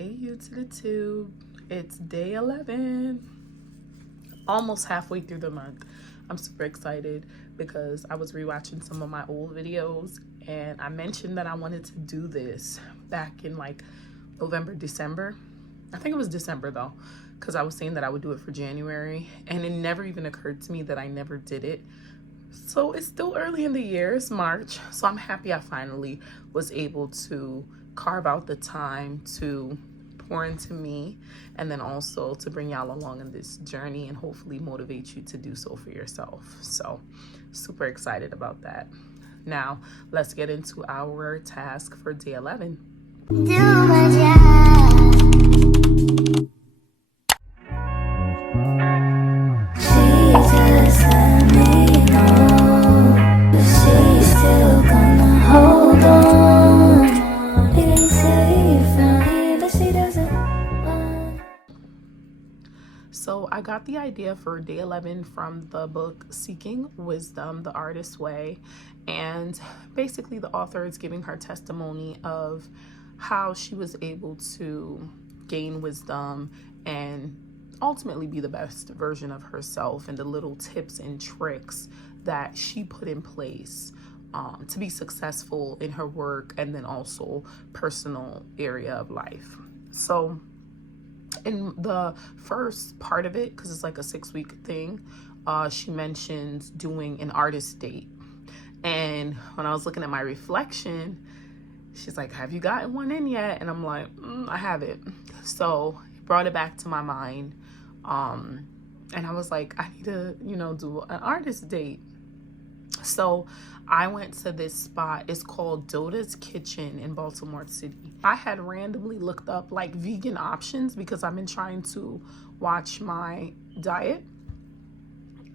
Hey, you to the tube. It's day 11, almost halfway through the month. I'm super excited because I was rewatching some of my old videos and I mentioned that I wanted to do this back in like November, December. I think it was December though, because I was saying that I would do it for January and it never even occurred to me that I never did it. So it's still early in the year, it's March. So I'm happy I finally was able to carve out the time to pour into me and then also to bring y'all along in this journey and hopefully motivate you to do so for yourself. So super excited about that. Now let's get into our task for day 11. Do my job. So I got the idea for day 11 from the book Seeking Wisdom, The Artist's Way. And basically the author is giving her testimony of how she was able to gain wisdom and ultimately be the best version of herself, and the little tips and tricks that she put in place to be successful in her work and then also personal area of life. So in the first part of it, because it's like a 6-week thing, she mentions doing an artist date. And when I was looking at my reflection, she's like, have you gotten one in yet? And I'm like, I haven't. So it brought it back to my mind. And I was like, I need to, do an artist date. So I went to this spot. It's called Doda's Kitchen in Baltimore City. I had randomly looked up like vegan options because I've been trying to watch my diet.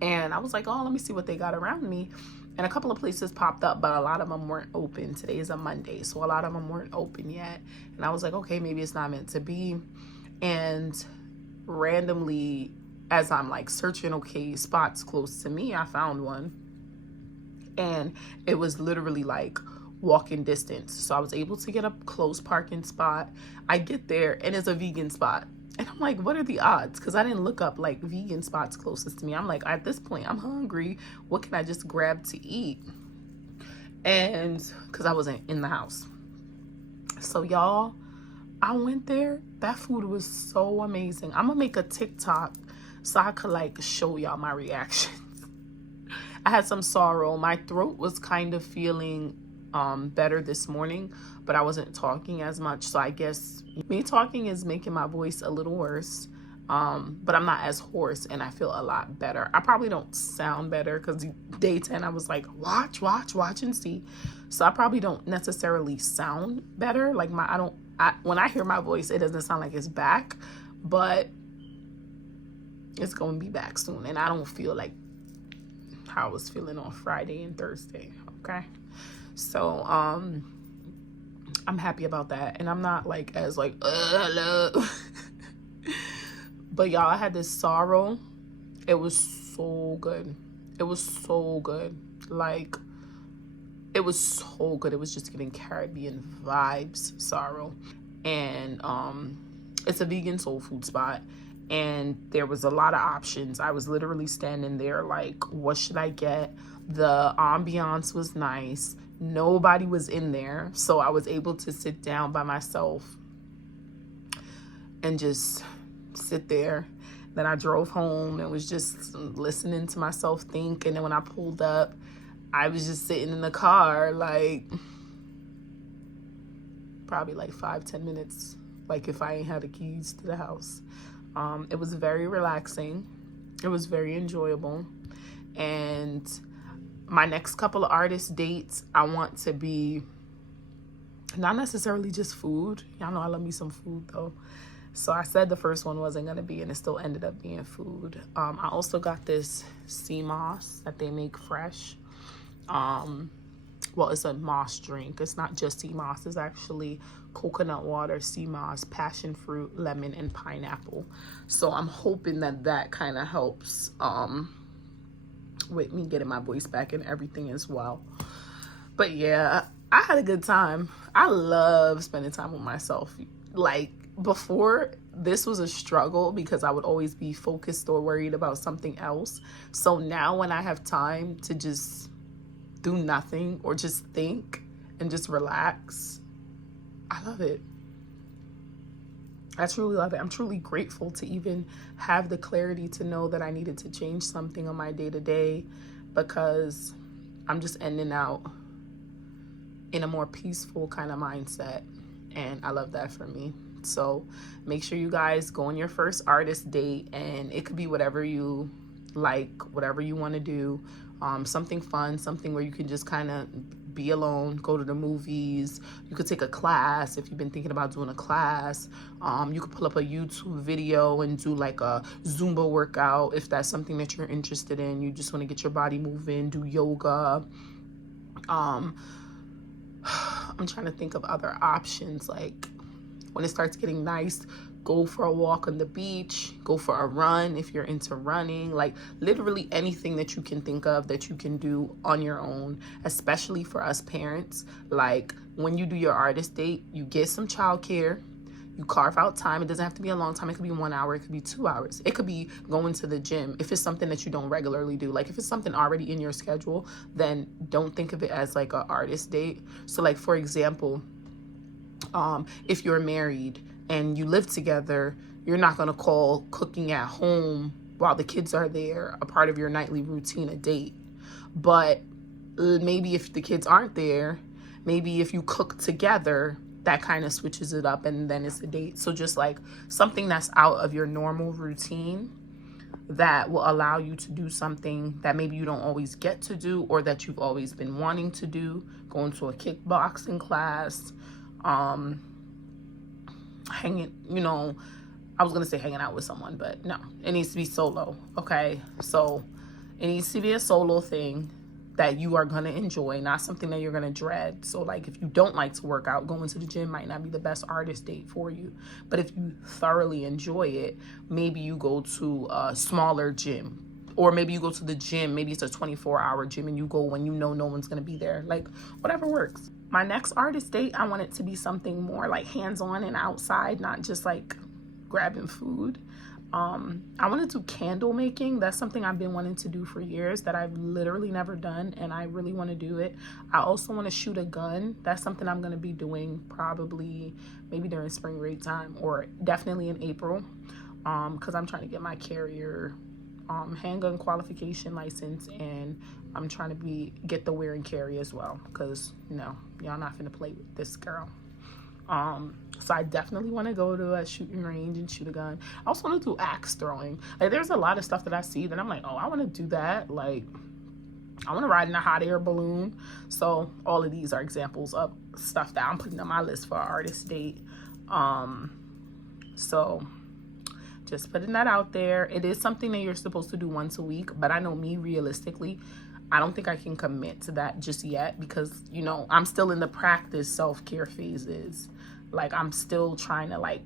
And I was like, oh, let me see what they got around me. And a couple of places popped up, but a lot of them weren't open. Today is a Monday, so a lot of them weren't open yet. And I was like, okay, maybe it's not meant to be. And randomly, as I'm like searching, okay, spots close to me, I found one. And it was literally like walking distance. So I was able to get a close parking spot. I get there and it's a vegan spot. And I'm like, what are the odds? Because I didn't look up like vegan spots closest to me. I'm like, at this point, I'm hungry. What can I just grab to eat? And because I wasn't in the house. So y'all, I went there. That food was so amazing. I'm going to make a TikTok so I could like show y'all my reaction. I had some sorrow. My throat was kind of feeling better this morning, but I wasn't talking as much. So I guess me talking is making my voice a little worse. But I'm not as hoarse and I feel a lot better. I probably don't sound better because day 10, I was like, watch and see. So I probably don't necessarily sound better. Like when I hear my voice, it doesn't sound like it's back, but it's going to be back soon. And I don't feel like how I was feeling on Friday and Thursday. Okay. So, I'm happy about that. And I'm not like as like, hello. But y'all, I had this sorrow. It was so good. It was so good. Like, it was so good. It was just giving Caribbean vibes, sorrow. And, it's a vegan soul food spot. And there was a lot of options. I was literally standing there like, what should I get? The ambiance was nice. Nobody was in there. So I was able to sit down by myself and just sit there. Then I drove home and was just listening to myself think. And then when I pulled up, I was just sitting in the car like probably like 5-10 minutes. Like if I ain't had the keys to the house. It was very relaxing. It was very enjoyable. And my next couple of artist dates, I want to be not necessarily just food. Y'all know I love me some food though. So I said the first one wasn't going to be, and it still ended up being food. I also got this sea moss that they make fresh. Well, it's a moss drink. It's not just sea moss. It's actually coconut water, sea moss, passion fruit, lemon, and pineapple. So I'm hoping that kind of helps with me getting my voice back and everything as well. But yeah, I had a good time. I love spending time with myself. Like, before, this was a struggle because I would always be focused or worried about something else. So now when I have time to just do nothing or just think and just relax, I love it. I truly love it. I'm truly grateful to even have the clarity to know that I needed to change something on my day-to-day, because I'm just ending out in a more peaceful kind of mindset. And I love that for me. So make sure you guys go on your first artist date, and it could be whatever you like, whatever you want to do. Something fun, something where you can just kind of be alone, go to the movies. You could take a class if you've been thinking about doing a class. You could pull up a YouTube video and do like a Zumba workout if that's something that you're interested in. You just want to get your body moving, do yoga. I'm trying to think of other options. Like when it starts getting nice, go for a walk on the beach, go for a run if you're into running. Like literally anything that you can think of that you can do on your own, especially for us parents. Like when you do your artist date, you get some childcare, you carve out time. It doesn't have to be a long time. It could be 1 hour, it could be 2 hours. It could be going to the gym if it's something that you don't regularly do. Like if it's something already in your schedule, then don't think of it as like an artist date. So like for example, if you're married and you live together, you're not going to call cooking at home while the kids are there a part of your nightly routine a date. But maybe if the kids aren't there, maybe if you cook together, that kind of switches it up and then it's a date. So just like something that's out of your normal routine that will allow you to do something that maybe you don't always get to do or that you've always been wanting to do. Going to a kickboxing class, hanging, I was gonna say hanging out with someone, but no, it needs to be solo. Okay, so it needs to be a solo thing that you are gonna enjoy, not something that you're gonna dread. So like if you don't like to work out, going to the gym might not be the best artist date for you. But if you thoroughly enjoy it, maybe you go to a smaller gym, or maybe you go to the gym, maybe it's a 24-hour gym and you go when you know no one's gonna be there. Like whatever works. My next artist date, I want it to be something more like hands-on and outside, not just like grabbing food. I want to do candle making. That's something I've been wanting to do for years that I've literally never done, and I really want to do it. I also want to shoot a gun. That's something I'm going to be doing probably maybe during spring break time, or definitely in April, because I'm trying to get my carrier handgun qualification license, and I'm trying to get the wear and carry as well, because y'all not finna play with this girl. So I definitely want to go to a shooting range and shoot a gun. I also want to do axe throwing. Like there's a lot of stuff that I see that I'm like, oh, I want to do that. Like I want to ride in a hot air balloon. So all of these are examples of stuff that I'm putting on my list for an artist date. So just putting that out there. It is something that you're supposed to do once a week, but I know me, realistically, I don't think I can commit to that just yet, because I'm still in the practice self-care phases. Like I'm still trying to like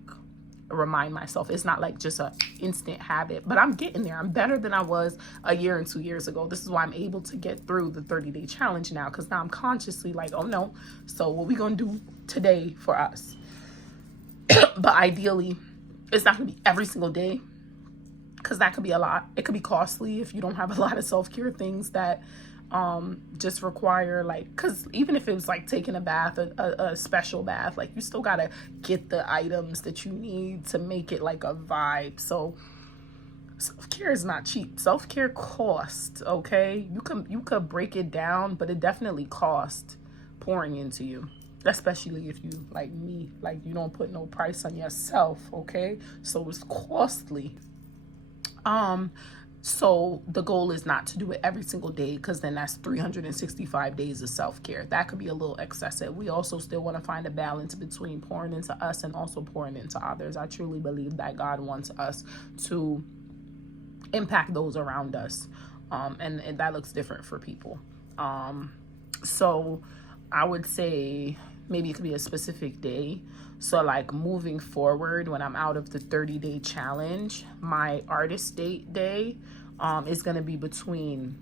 remind myself. It's not like just a instant habit, but I'm getting there. I'm better than I was a year and 2 years ago. This is why I'm able to get through the 30-day challenge now, because now I'm consciously like, oh no, so what we gonna do today for us? But ideally, it's not gonna be every single day, because that could be a lot. It could be costly if you don't have a lot of self-care things that just require, like, because even if it was like taking a bath, a special bath, like you still gotta get the items that you need to make it like a vibe. So self-care is not cheap. Self-care costs, okay? You could break it down, but it definitely costs pouring into you, especially if you, like me, like you don't put no price on yourself, okay? So it's costly. So the goal is not to do it every single day, because then that's 365 days of self-care. That could be a little excessive. We also still want to find a balance between pouring into us and also pouring into others. I truly believe that God wants us to impact those around us. And that looks different for people. So I would say maybe it could be a specific day. So like moving forward, when I'm out of the 30-day challenge, my artist date day is going to be between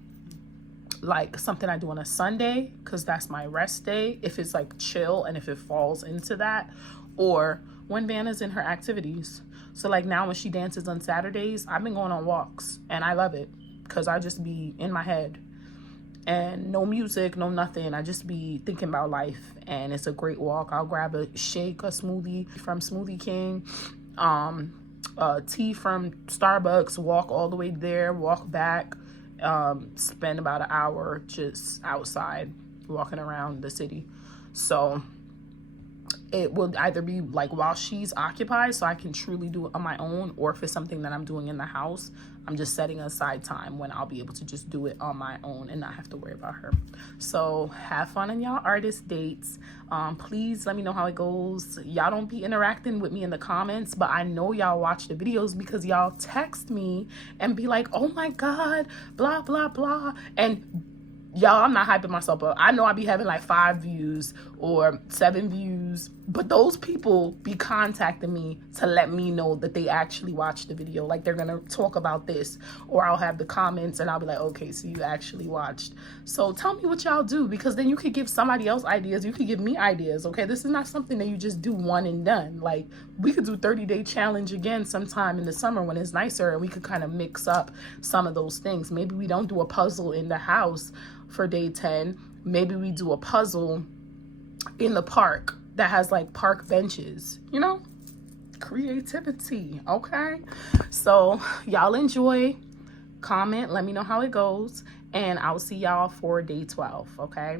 like something I do on a Sunday, because that's my rest day, if it's like chill and if it falls into that, or when Vanna's in her activities. So like now when she dances on Saturdays, I've been going on walks and I love it because I just be in my head and no music, no nothing. I just be thinking about life and it's a great walk. I'll grab a shake, a smoothie from Smoothie King, tea from Starbucks, walk all the way there, walk back, spend about an hour just outside walking around the city. So it will either be like while she's occupied so I can truly do it on my own, or if it's something that I'm doing in the house, I'm just setting aside time when I'll be able to just do it on my own and not have to worry about her. So have fun on y'all artist dates. Please let me know how it goes. Y'all don't be interacting with me in the comments, but I know y'all watch the videos because y'all text me and be like, oh my God, blah, blah, blah. And y'all, I'm not hyping myself up. I know I be having like 5 views or 7 views, but those people be contacting me to let me know that they actually watched the video. Like they're gonna talk about this, or I'll have the comments and I'll be like, okay, so you actually watched. So tell me what y'all do, because then you could give somebody else ideas. You could give me ideas, okay? This is not something that you just do one and done. Like we could do 30-day challenge again sometime in the summer when it's nicer, and we could kind of mix up some of those things. Maybe we don't do a puzzle in the house for day 10. Maybe we do a puzzle in the park that has like park benches, you know, creativity. Okay, so y'all enjoy, comment, let me know how it goes, and I'll see y'all for day 12. Okay.